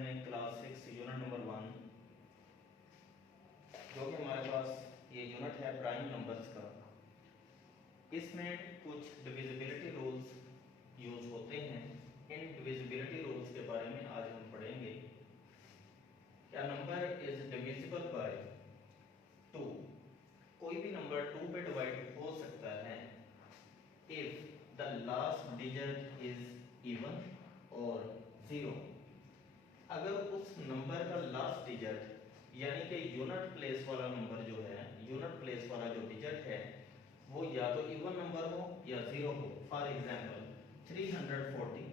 हैं class 6 unit number 1, जो कि हमारे पास ये यूनिट है प्राइम नंबर्स का। इसमें कुछ डिविजिबिलिटी रूल्स यूज होते हैं। इन डिविजिबिलिटी रूल्स के बारे में आज हम पढ़ेंगे। क्या नंबर इज डिविजिबल बाय 2? कोई भी नंबर 2 पे डिवाइड हो सकता है if the last digit is even और 0। अगर उस नंबर का लास्ट डिजिट यानी कि यूनिट प्लेस वाला नंबर जो है, यूनिट प्लेस वाला जो डिजिट है वो या तो इवन नंबर हो या 0 हो। फॉर एग्जांपल 340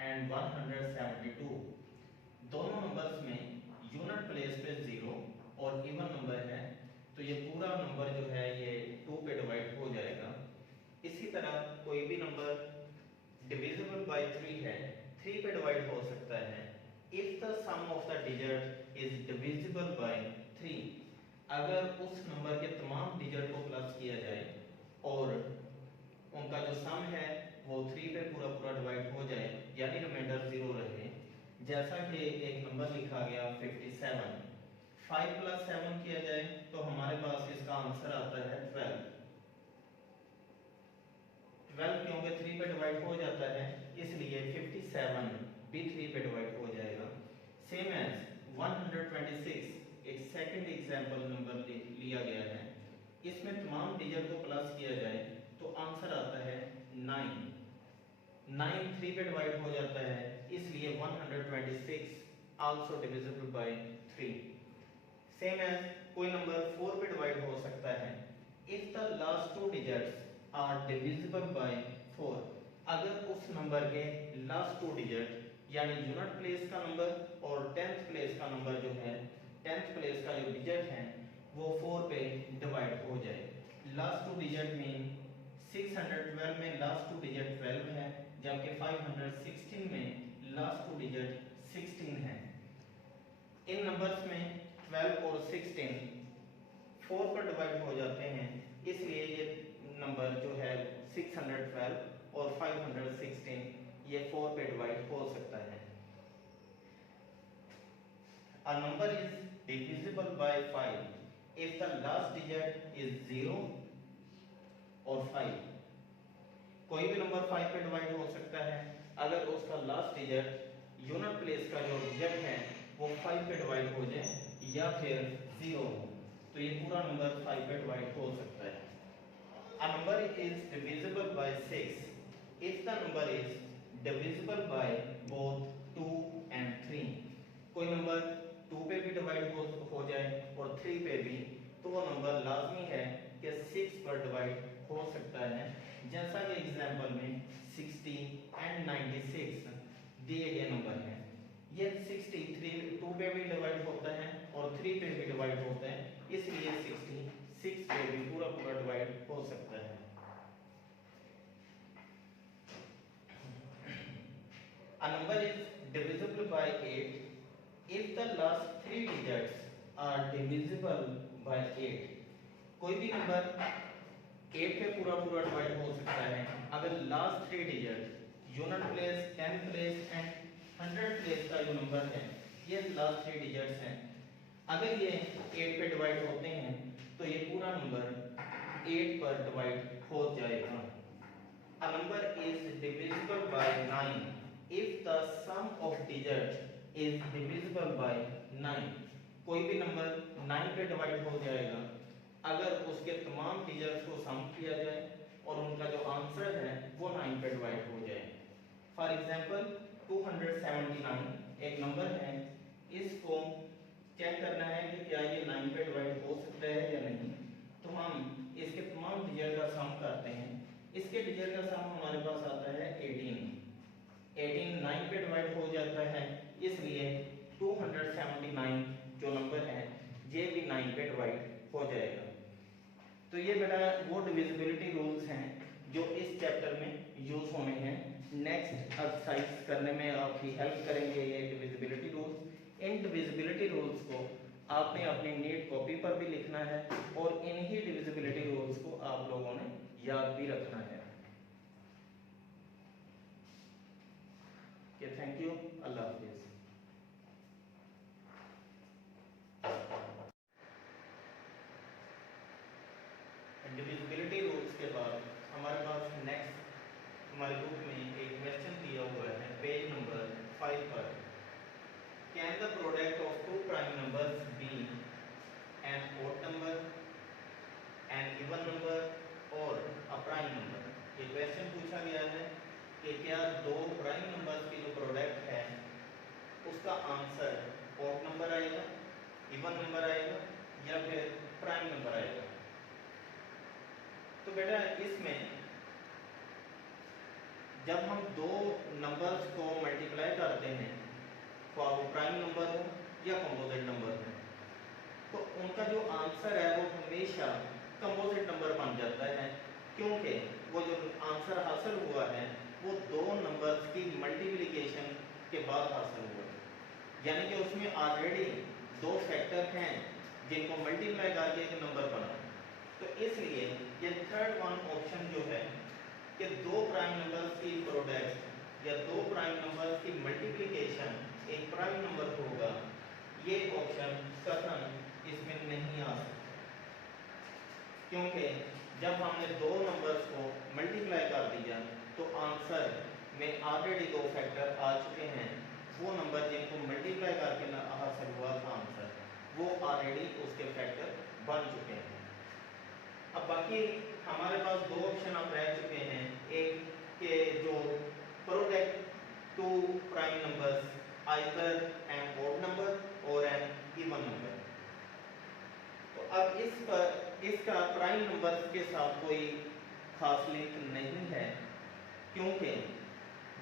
एंड 172, दोनों नंबर्स में यूनिट प्लेस पे 0 और इवन नंबर है, तो ये पूरा नंबर जो है ये 2 पे डिवाइड हो जाएगा। इसी तरह कोई भी नंबर डिविजिबल बाय 3 है, 3 पे डिवाइड हो सकता है if the sum of the digit is divisible by 3। अगर उस नंबर के तमाम डिजिट को प्लस किया जाए और उनका जो सम है वो 3 पे पूरा पूरा डिवाइड हो जाए, यानी रिमाइंडर 0 रहे। जैसा कि एक नंबर लिखा गया 57, 5 + 7 किया जाए तो हमारे पास इसका आंसर आता है 12। 12 क्योंकि 3 पे डिवाइड हो जाता है, इसलिए 57 भी 3 पे डिवाइड हो जाएगा। सेम एज 126, एक सेकंड एग्जांपल नंबर लिया गया है। इसमें तमाम डिजिट को प्लस किया जाए तो आंसर आता है 9। 9 3 पे डिवाइड हो जाता है, इसलिए 126 also divisible by 3। Same as कोई नंबर 4 पे डिवाइड हो सकता है if the last 2 digits are divisible by 4। अगर उस नंबर के लास्ट 2 डिजिट यानी यूनिट प्लेस का नंबर और 10th प्लेस का नंबर जो है, 10th प्लेस का जो डिजिट है वो 4 पे डिवाइड हो जाए। लास्ट 2 डिजिट में 612 में लास्ट 2 डिजिट 12 है, जबकि 516 में लास्ट 2 डिजिट 16 है। इन नंबर्स में 12 और 16 4 पर डिवाइड हो जाते हैं, इसलिए ये नंबर जो है 612 और 516 ये 4 पे डिवाइड हो सकता है। A number is divisible by 5 if the last digit is 0 और 5। कोई भी नंबर 5 पे डिवाइड हो सकता है अगर उसका लास्ट डिजिट यूनिट प्लेस का जो डिजिट है वो 5 पे डिवाइड हो जाए या फिर 0 हो, तो ये पूरा नंबर 5 पे डिवाइड हो सकता है। A number is divisible by 6 if the number is divisible by both 2 and 3। कोई नंबर 2 पे भी डिवाइड हो जाए और 3 पे भी, तो वो नंबर लाजमी है कि 6 पर डिवाइड हो सकता है। जैसा कि एग्जांपल में 60 एंड 96 दिए गए नंबर हैं। ये 63 2 पे भी डिवाइड होता है और 3 पे भी डिवाइड होता है, इसलिए 66 पे भी पूरा पूरा डिवाइड हो सकता है। A number is divisible by 8 if the last 3 digits are divisible by 8। कोई भी नंबर 8 पे पूरा पूरा डिवाइड हो सकता है अगर last 3 digit unit place, 10th place and 100th place का जो नंबर है, ये लास्ट 3 डिजिट्स हैं। अगर ये 8 पे डिवाइड होते हैं तो ये पूरा नंबर 8 पर डिवाइड हो जाएगा। A number is divisible by 9 if the sum of digits is divisible by 9। कोई भी नंबर 9 पे डिवाइड हो जाएगा अगर उसके तमाम डिजिट्स को सम किया जाए और उनका जो आंसर है वो 9 पे डिवाइड हो जाए। फॉर एग्जांपल 279 एक नंबर है, इसको चेक करना है कि क्या ये 9 पे डिवाइड हो सकता है या नहीं, तो हम इसके तमाम डिजिट का सम करते हैं। इसके डिजिट का सम हमारे पास आता है 18 9 पे डिवाइड हो जाता है, इसलिए 279 जो नंबर है ये भी 9 पे डिवाइड हो जाएगा। तो ये बेटा वो डिविजिबिलिटी रूल्स हैं जो इस चैप्टर में यूज होने हैं। नेक्स्ट एक्सरसाइज करने में आपकी हेल्प करेंगे ये डिविजिबिलिटी रूल्स। इन डिविजिबिलिटी रूल्स को आपने अपनी नीट कॉपी पर भी लिखना है और इन्हीं डिविजिबिलिटी रूल्स को आप लोगों ने याद भी रखना है। Thank you, Allah Hafiz. Divisibility rules के बाद हमारे पास नेक्स्ट हमारे बुक में एक क्वेश्चन दिया हुआ है पेज नंबर 5 पर। Can the product of two prime numbers be an odd number, an even number और अ प्राइम नंबर। ये क्वेश्चन पूछा गया है कि क्या दो प्राइम नंबर्स की जो प्रोडक्ट है उसका आंसर ओड नंबर आएगा, इवन नंबर आएगा या फिर प्राइम नंबर आएगा। तो बेटा इसमें जब हम दो नंबर्स को मल्टीप्लाई करते हैं तो वो प्राइम नंबर हो या कंपोजिट नंबर हो, तो उनका जो आंसर है वो हमेशा कंपोजिट नंबर बन जाता है, क्योंकि वो जो आंसर हासिल हुआ है वो दो नंबर्स की मल्टीप्लिकेशन के बाद हासिल हुआ है, यानी कि उसमें ऑलरेडी दो फैक्टर हैं जिनको मल्टीप्लाई करके एक नंबर बना। तो इसलिए ये थर्ड वन ऑप्शन जो है कि दो प्राइम नंबर्स की प्रोडक्ट या दो प्राइम नंबर्स की मल्टीप्लिकेशन एक प्राइम नंबर होगा, ये ऑप्शन कथन इसमें नहीं आ सकता, क्योंकि जब हमने दो नंबर्स को मल्टीप्लाई कर दिया तो आंसर में ऑलरेडी दो फैक्टर आ चुके हैं। वो नंबर जिनको मल्टीप्लाई करके हासिल हुआ था आंसर, वो ऑलरेडी उसके फैक्टर बन चुके हैं। अब बाकी हमारे पास दो ऑप्शन अब रह चुके हैं, एक के जो product two prime numbers either an odd number और एन इवन नंबर। तो अब इसका प्राइम नंबर्स के साथ कोई खास लिंक नहीं है, क्योंकि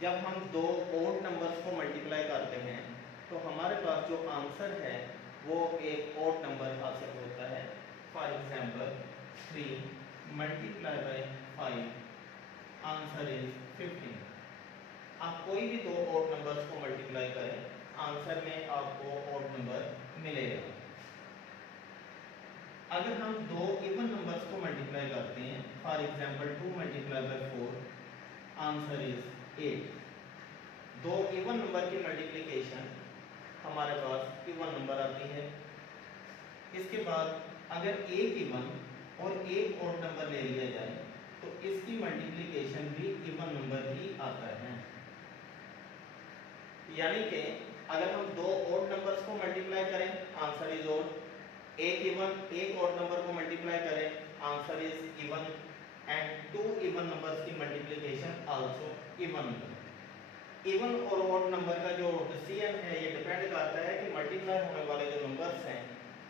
जब हम दो ओड नंबर्स को मल्टीप्लाई करते हैं तो हमारे पास जो आंसर है वो एक ओड नंबर हासिल होता है। For example 3 multiply by 5 answer is 15। आप कोई भी दो ओड नंबर्स को मल्टीप्लाई करें, आंसर में आपको ओड नंबर मिलेगा। अगर हम दो इवन नंबर्स को मल्टीप्लाई करते हैं, for example 2 multiply by 4 answer is 8। दो इवन नंबर की मल्टीप्लिकेशन हमारे पास इवन नंबर आती है। इसके बाद अगर एक इवन और एक ओड नंबर ले लिया जाए तो इसकी मल्टीप्लिकेशन भी इवन नंबर ही आता है, यानी कि अगर हम दो ओड नंबर्स को मल्टीप्लाई करें आंसर इज ओड, एक ओड नंबर को मल्टीप्लाई करें answer is even, and two even numbers की मल्टीप्लिकेशन आल्सो इवन। इवन और ओड नंबर का जो डिसीजन है ये डिपेंड करता है कि मल्टीप्लाई होने वाले जो नंबर्स हैं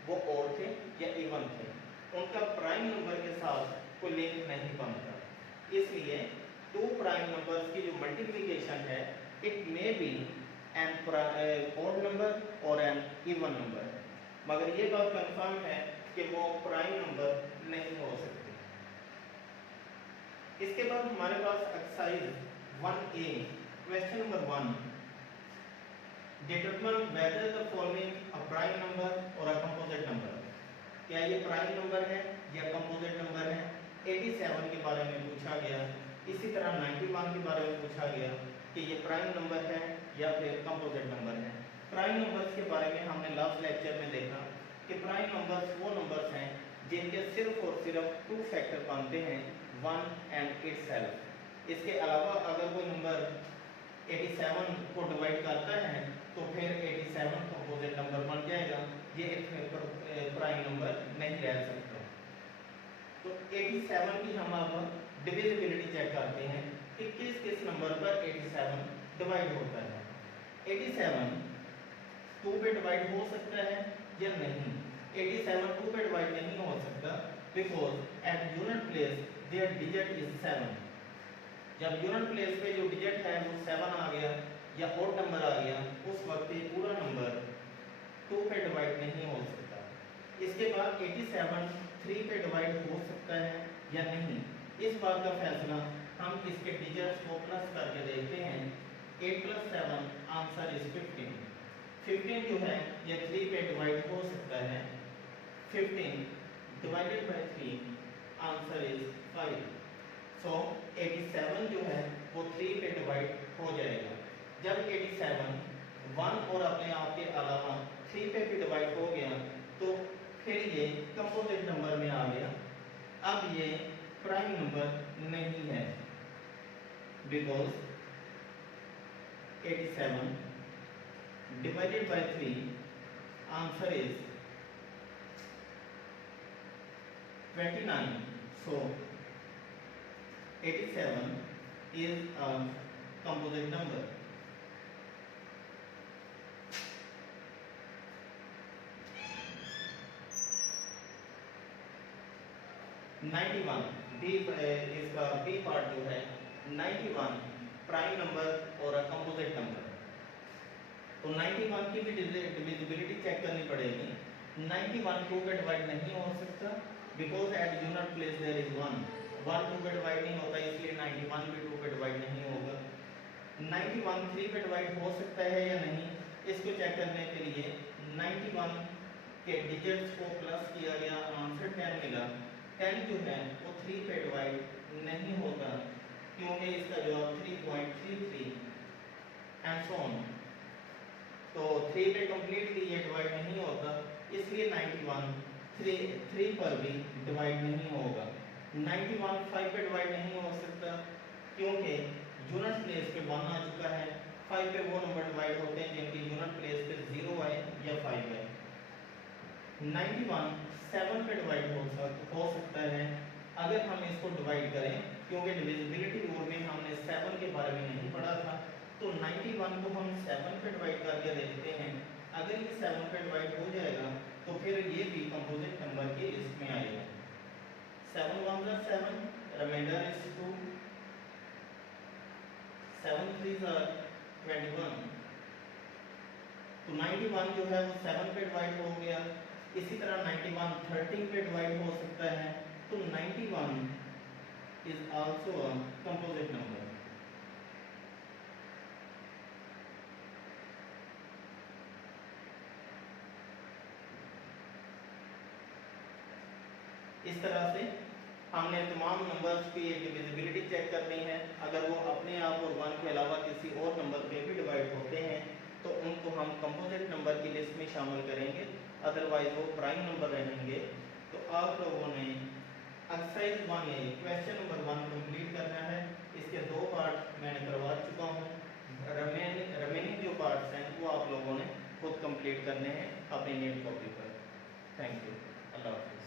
वो ओड थे या इवन थे, उनका प्राइम नंबर के साथ कोई लिंक नहीं बनता। इसलिए टू प्राइम नंबर्स की जो मल्टीप्लिकेशन है it may be an odd number और एन इवन नंबर, मगर ये बात कंफर्म है कि वो प्राइम नंबर नहीं हो सकते। इसके बाद हमारे पास exercise 1A question number 1, determine whether the following a prime number और अ कंपोजिट नंबर। क्या ये प्राइम नंबर है या कंपोजिट नंबर है। 87 के बारे में पूछा गया, इसी तरह 91 के बारे में पूछा गया कि ये प्राइम नंबर है या फिर कंपोजिट नंबर है। प्राइम नंबर्स के बारे में हमने लास्ट लेक्चर में देखा कि प्राइम नंबर्स वो नंबर्स हैं जिनके सिर्फ और सिर्फ टू फैक्टर बनते हैं 1 एंड इटसेल्फ। इसके अलावा अगर कोई नंबर 87 को डिवाइड करता है तो फिर 87 कंपोजिट नंबर बन जाएगा, ये एक प्राइम नंबर नहीं रह सकता। तो 87 की हम अब डिविजिबिलिटी चेक करते हैं कि किस किस नंबर पर 87 डिवाइड होता है। 87 2 पे डिवाइड हो सकता है या नहीं। 87 2 पे डिवाइड नहीं हो सकता because at unit place there digit is 7। जब यूनिट प्लेस पे जो डिजिट है वो 7 आ गया या ओड नंबर आ गया, उस वक्त ये पूरा नंबर 2 पे डिवाइड नहीं हो सकता। इसके बाद 87 3 पे डिवाइड हो सकता है या नहीं, इस बात का फैसला हम इसके डिजिट्स को प्लस करके देखते हैं। 8 + 7 आंसर इज 15। 15 जो है ये 3 पे डिवाइड हो सकता है। 15 डिवाइडेड बाय 3 आंसर इज 5। सो 87 जो है वो 3 पे डिवाइड हो जाएगा। जब 87 1 और अपने आप के अलावा 3 पे भी डिवाइड हो गया तो फिर ये कंपोजिट नंबर में आ गया। अब ये because 87 divided by 3, answer is 29. So 87 is a composite number. इसका बी पार्ट जो है 91 प्राइम नंबर और अ कंपोजिट नंबर। तो 91 की भी डिविजिबिलिटी चेक करनी पड़ेगी। 91 2 पे डिवाइड नहीं हो सकता because at unit place there is 1 2 पे डिवाइड नहीं होता, इसलिए 91 भी 2 पे डिवाइड नहीं होगा। 91 3 पे डिवाइड हो सकता है या नहीं, इसको चेक करने के लिए 91 के डिजिट्स को प्लस किया गया, आंसर 10 मिला। 10 जो है वो 3 पे डिवाइड नहीं होता क्योंकि इसका जवाब 3.33 एंड सो ऑन। तो 3 पे कंप्लीटली ये डिवाइड नहीं होता, इसलिए 91 3 पर भी डिवाइड नहीं होगा। 91 5 पे डिवाइड नहीं हो सकता क्योंकि यूनिट प्लेस पे 1 आ चुका है। 5 पे वो नंबर डिवाइड होते हैं जिनकी यूनिट प्लेस पे 0 है या 5 है। 91 7 पे डिवाइड हो सकता है अगर हम इसको डिवाइड करें, क्योंकि डिविजिबिलिटी रूल में हमने 7 के बारे में नहीं पढ़ा था। तो 91 को हम 7 पे डिवाइड करके देखते हैं। अगर ये 7 पे डिवाइड हो जाएगा तो फिर ये भी कंपोजिट नंबर की लिस्ट में आएगा। 7 1 are 7, रिमाइंडर इज 2, 7 3 are 21। तो 91 जो है वो 7 पे डिवाइड हो गया। इसी तरह 91 13 पे डिवाइड हो सकता है। तो 91 is also a composite number। इस तरह से हमने तमाम नंबर्स की डिविजिबिलिटी चेक करनी है। अगर वो अपने आप और 1 के अलावा किसी और नंबर पे भी डिवाइड होते हैं तो उनको हम कंपोजिट नंबर की लिस्ट में शामिल करेंगे, अदरवाइज वो प्राइम नंबर रहेंगे। तो आप लोगों ने exercise 1A question number 1 complete करना है। इसके 2 पार्ट मैंने करवा चुका हूँ। रिमेनिंग जो पार्ट्स हैं वो आप लोगों ने खुद कंप्लीट करने हैं अपनी नीट कॉपी पर। थैंक यू, अल्लाह हाफ़िज़।